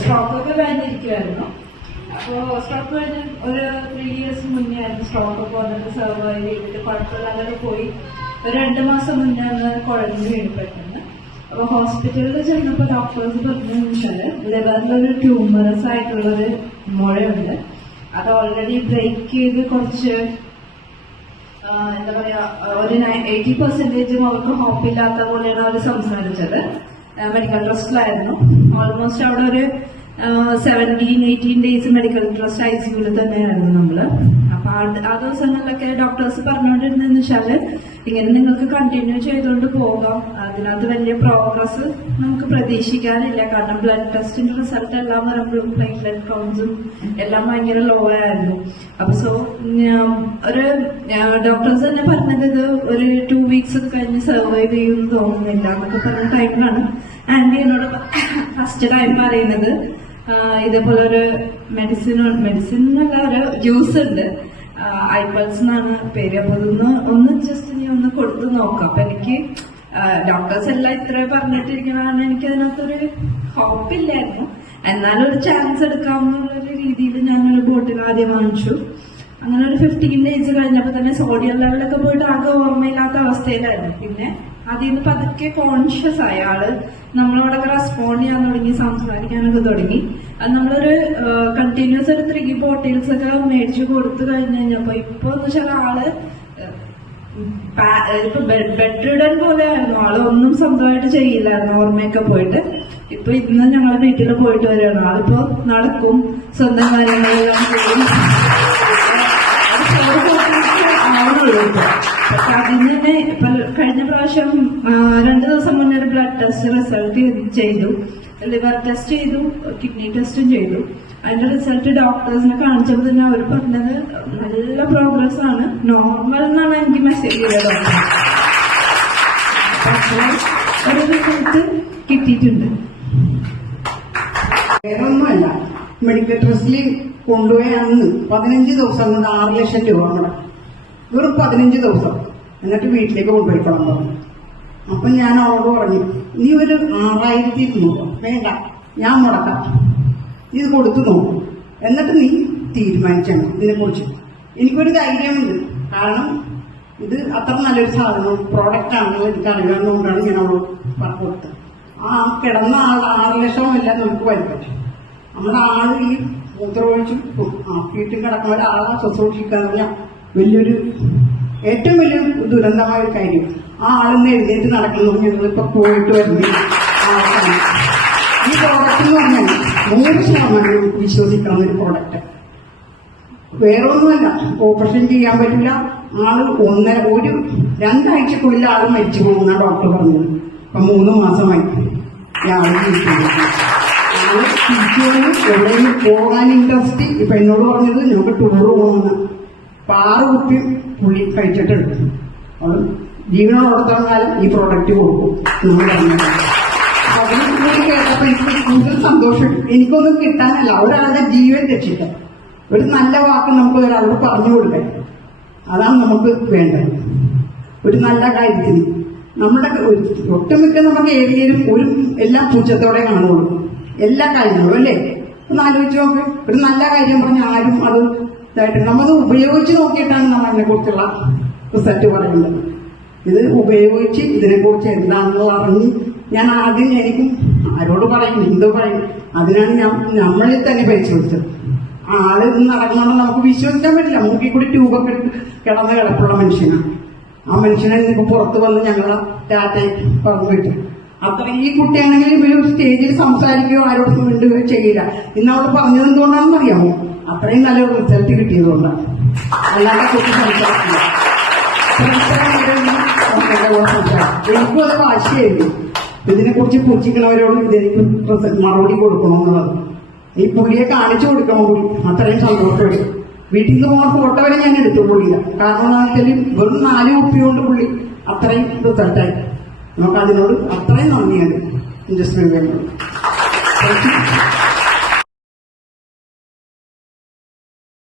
സ്ട്രോക്കൊക്കെ കഴിഞ്ഞിരിക്കുമായിരുന്നു. അപ്പോൾ സ്ട്രോക്ക് കഴിഞ്ഞ് ഒരു 3 years മുന്നേ ആയിരുന്നു സ്ട്രോക്കൊക്കെ വന്നിട്ട് സർവൈവ് ചെയ്തിട്ട് കുഴപ്പമില്ലാതെ പോയി. ഒരു 2 മാസം മുന്നേ ഒന്ന് കുഴഞ്ഞു വീണ് പെട്ടെന്ന്. അപ്പോൾ ഹോസ്പിറ്റലിൽ ചെന്നപ്പോൾ ഡോക്ടേഴ്സ് പറഞ്ഞു വെച്ചാൽ ലിവറിലൊരു ട്യൂമറസ് ആയിട്ടുള്ളൊരു മുഴയുണ്ട്. അത് ഓൾറെഡി ബ്രേക്ക് ചെയ്ത് കുറച്ച് എന്താ പറയാ ഒരു 80% അവർക്ക് ഹോപ്പില്ലാത്ത പോലെയാണ് അവർ സംസാരിച്ചത്. മെഡിക്കൽ ട്രസ്റ്റിലായിരുന്നു. ഓൾമോസ്റ്റ് അവിടെ ഒരു 17-18 days മെഡിക്കൽ ട്രസ്റ്റ് ICUവിൽ തന്നെയായിരുന്നു നമ്മള്. അപ്പൊ ആ ദിവസങ്ങളിലൊക്കെ ഡോക്ടേഴ്സ് പറഞ്ഞുകൊണ്ടിരുന്നെന്ന് വെച്ചാല് ഇങ്ങനെ നിങ്ങൾക്ക് കണ്ടിന്യൂ ചെയ്തുകൊണ്ട് പോകാം, അതിനകത്ത് വലിയ പ്രോഗ്രസ് നമുക്ക് പ്രതീക്ഷിക്കാനില്ല. കാരണം ബ്ലഡ് ടെസ്റ്റിന്റെ റിസൾട്ട് എല്ലാം വരുമ്പോഴും പ്ലേറ്റ്ലെറ്റ് കൗണ്ട്സും എല്ലാം ഭയങ്കര ലോ ആയിരുന്നു. അപ്പൊ ഒരു ഡോക്ടേഴ്സ് തന്നെ പറഞ്ഞത് ഇത് ഒരു 2 weeks കഴിഞ്ഞ് സർവൈവ് ചെയ്യുമെന്ന് തോന്നുന്നില്ല എന്നൊക്കെ പറഞ്ഞ ടൈമിലാണ് ആന്റി എന്നോട് ഫസ്റ്റ് ടൈം പറയുന്നത് ഇതേപോലെ ഒരു മെഡിസിൻ എന്നല്ല ഒരു ജ്യൂസ് ഉണ്ട്, ഐപ്പൾസ് എന്നാണ് പേര്. അപ്പൊ ഒന്ന് ജസ്റ്റ് നീ ഒന്ന് കൊടുത്തു നോക്കാം. അപ്പൊ എനിക്ക് ഡോക്ടേഴ്സ് എല്ലാം ഇത്ര പറഞ്ഞിട്ടിരിക്കണതാണ്, എനിക്ക് അതിനകത്തൊരു ഹോപ്പില്ലായിരുന്നു. എന്നാലും ഒരു ചാൻസ് എടുക്കാമെന്നുള്ളൊരു രീതിയിൽ ഞാനൊരു ബോട്ടിൽ ആദ്യം വാങ്ങിച്ചു. അങ്ങനെ ഒരു 15 days കഴിഞ്ഞപ്പോൾ തന്നെ സോഡിയം ലെവലൊക്കെ പോയിട്ട് ആകെ ഓർമ്മയില്ലാത്ത അവസ്ഥയിലായിരുന്നു. പിന്നെ അതിൽ നിന്ന് പതുക്കെ കോൺഷ്യസ് ആയ ആള് നമ്മളോടൊക്കെ റെസ്പോണ്ട് ചെയ്യാൻ തുടങ്ങി, സംസാരിക്കാനൊക്കെ തുടങ്ങി. അത് നമ്മളൊരു കണ്ടിന്യൂസ് ഒരു 3 bottles ഒക്കെ മേടിച്ചു കൊടുത്തു കഴിഞ്ഞപ്പോ ഇപ്പൊ എന്ന് വെച്ചാൽ ആള് ഇപ്പൊ ബെഡ് റിഡൻ പോലെ ആയിരുന്നു. ആള് ഒന്നും സ്വന്തമായിട്ട് ചെയ്യില്ലായിരുന്നു, ഓർമ്മയൊക്കെ പോയിട്ട്. ഇപ്പൊ ഇന്ന് ഞങ്ങളെ വീട്ടിൽ പോയിട്ട് വരികയാണ്. ആളിപ്പോ നടക്കും, സ്വന്തം കാര്യങ്ങളെല്ലാം ചെയ്യും. പക്ഷെ അതിന് തന്നെ ഇപ്പൊ കഴിഞ്ഞ പ്രാവശ്യം 2 ദിവസം മുന്നേ ഒരു ബ്ലഡ് ടെസ്റ്റ് റിസൾട്ട് ചെയ്തു, ലിവർ ടെസ്റ്റ് ചെയ്തു, കിഡ്നി ടെസ്റ്റും ചെയ്തു. അതിന്റെ റിസൾട്ട് ഡോക്ടേഴ്സിനെ കാണിച്ചപ്പോൾ തന്നെ അവർ പറഞ്ഞത് നല്ല പ്രോഗ്രസ് ആണ്, നോർമൽ എന്നാണ് എനിക്ക് മെസ്സേജ് ചെയ്തത്. ഒരു റിസൾട്ട് കിട്ടിയിട്ടുണ്ട്. വേറൊന്നുമല്ല, മെഡിക്കൽ ട്രസ്റ്റിൽ കൊണ്ടുപോയ അന്ന് 15 ദിവസം കൊണ്ട് 6 ലക്ഷം രൂപ മുടക്കും. വെറും 15 ദിവസം. എന്നിട്ട് വീട്ടിലേക്ക് കൊണ്ടുപോയിക്കൊള്ളാൻ പറഞ്ഞു. അപ്പൊ ഞാൻ അവളോട് പറഞ്ഞു, നീ ഒരു 6200 വേണ്ട, ഞാൻ മുടക്കാം, ഇത് കൊടുത്തു നോക്കും, എന്നിട്ട് നീ തീരുമാനിക്കണം ഇതിനെക്കുറിച്ച്. എനിക്കൊരു ധൈര്യമുണ്ട്, കാരണം ഇത് അത്ര നല്ലൊരു സാധനം പ്രോഡക്റ്റ് ആണെന്ന് എനിക്ക് അറിയാവുന്നതുകൊണ്ടാണ് ഞാൻ അവളോട് കൊടുത്തത്. ആ കിടന്ന ആൾ 6 ലക്ഷമല്ല നമുക്ക് വരുന്നത്. നമ്മുടെ ആള് ഈ മൂത്രമൊഴിച്ചും വീട്ടിൽ കിടക്കുന്ന ഒരാളെ ശുശ്രൂഷിക്കുക എന്ന് പറഞ്ഞാൽ വലിയൊരു ഏറ്റവും വലിയ ദുരന്തമായ ഒരു കാര്യം. ആ ആളിന്ന് എഴുന്നേറ്റ് നടക്കുന്നു. ഞങ്ങളിപ്പോ പോയിട്ട് വരുന്ന ഈ പ്രോഡക്റ്റ് എന്ന് പറഞ്ഞാൽ 100% നമുക്ക് വിശ്വസിക്കാവുന്ന ഒരു പ്രോഡക്റ്റ്. വേറെ ഒന്നുമല്ല, ഓപ്പറേഷൻ ചെയ്യാൻ പറ്റില്ല. ആള് 2 ആഴ്ചക്കുള്ളിൽ ആള് മരിച്ചു പോകുന്ന ഡോക്ടർ പറഞ്ഞത്. ഇപ്പൊ 3 മാസമായി ആള് എവിടെയും പോകാൻ ഇൻട്രസ്റ്റ്. ഇപ്പൊ എന്നോട് പറഞ്ഞത് നമുക്ക് ടൂർ പോകുന്ന 6 കുപ്പി പുള്ളി കഴിച്ചിട്ടുണ്ട്. അത് ജീവനോടത്തോളം കാലം ഈ പ്രോഡക്റ്റ് കൊടുക്കും നമ്മൾ പറഞ്ഞത്. അതിന് പുള്ളി കേട്ടപ്പോ എനിക്ക് കൂടുതൽ സന്തോഷം. എനിക്കൊന്നും കിട്ടാനല്ല, ഒരാളുടെ ജീവൻ രക്ഷിക്കാൻ ഒരു നല്ല വാക്ക് നമുക്ക് ഒരാളോട് പറഞ്ഞു കൊടുക്കാൻ. അതാണ് നമുക്ക് വേണ്ടത്. ഒരു നല്ല കാര്യത്തിന് നമ്മുടെ ഒട്ടുമിക്ക നമുക്ക് ഏരിയയിലും എല്ലാം പുച്ഛത്തോടെ കാണുള്ളൂ എല്ലാ കാര്യങ്ങളും, അല്ലേ? ഒന്ന് ആലോചിച്ച് നോക്ക്. ഒരു നല്ല കാര്യം പറഞ്ഞ ആരും അത് ഇതായിട്ട് നമ്മളത് ഉപയോഗിച്ച് നോക്കിയിട്ടാണ് നമ്മൾ അതിനെക്കുറിച്ചുള്ള റിസൾട്ട് പറയുന്നത്. ഇത് ഉപയോഗിച്ച് ഇതിനെക്കുറിച്ച് എന്താണെന്ന് പറഞ്ഞ് ഞാൻ ആദ്യം എനിക്കും ആരോട് പറയും, എന്തോ പറയും, അതിനാണ് നമ്മളിൽ തന്നെ പരിശോധിച്ചത്. ആള് നടക്കണമെന്ന് നമുക്ക് വിശ്വസിക്കാൻ പറ്റില്ല. മൂക്കിൽ കൂടി ട്യൂബൊക്കെ കിടന്ന് കിടപ്പുള്ള മനുഷ്യനാണ്. ആ മനുഷ്യനെ ഇപ്പൊ പുറത്ത് വന്ന് ഞങ്ങളെ ടാറ്റയെ പറഞ്ഞു വിട്ടു. അത്ര ഈ കുട്ടിയാണെങ്കിൽ ഇവര് സ്റ്റേജിൽ സംസാരിക്കുകയോ ആരോടും മിണ്ടുകയോ ചെയ്യില്ല. ഇന്ന് അവൾ പറഞ്ഞത് എന്തുകൊണ്ടാണെന്ന് അറിയാമോ? അത്രയും നല്ലൊരു റിസൾട്ട് കിട്ടിയതുകൊണ്ടാണ്. അല്ലാതെ കുട്ടി സംസാരിക്കില്ല. എനിക്കും അത് വാശിയായിരുന്നു. ഇതിനെക്കുറിച്ച് പൂച്ചിക്കണവരോട് ഇതെനിക്ക് മറുപടി കൊടുക്കണമെന്നുള്ളത്. ഈ പുള്ളിയെ കാണിച്ചു കൊടുക്കണം കൂടി. അത്രയും സന്തോഷമുണ്ട്. വീട്ടിൽ നിന്ന് പോകുന്ന ഫോട്ടോ വരെ ഞാൻ എടുത്തു പുള്ളിയില്ല. കാരണം എന്താണെന്ന് വെച്ചാൽ വെറും 4 കുപ്പി കൊണ്ട് പുള്ളി അത്രയും റിസൾട്ടായി. നമുക്ക് അതിനോട് അത്രയും നന്ദിയുണ്ട് ഇൻഡസ്ട്രി വേണ്ടത്.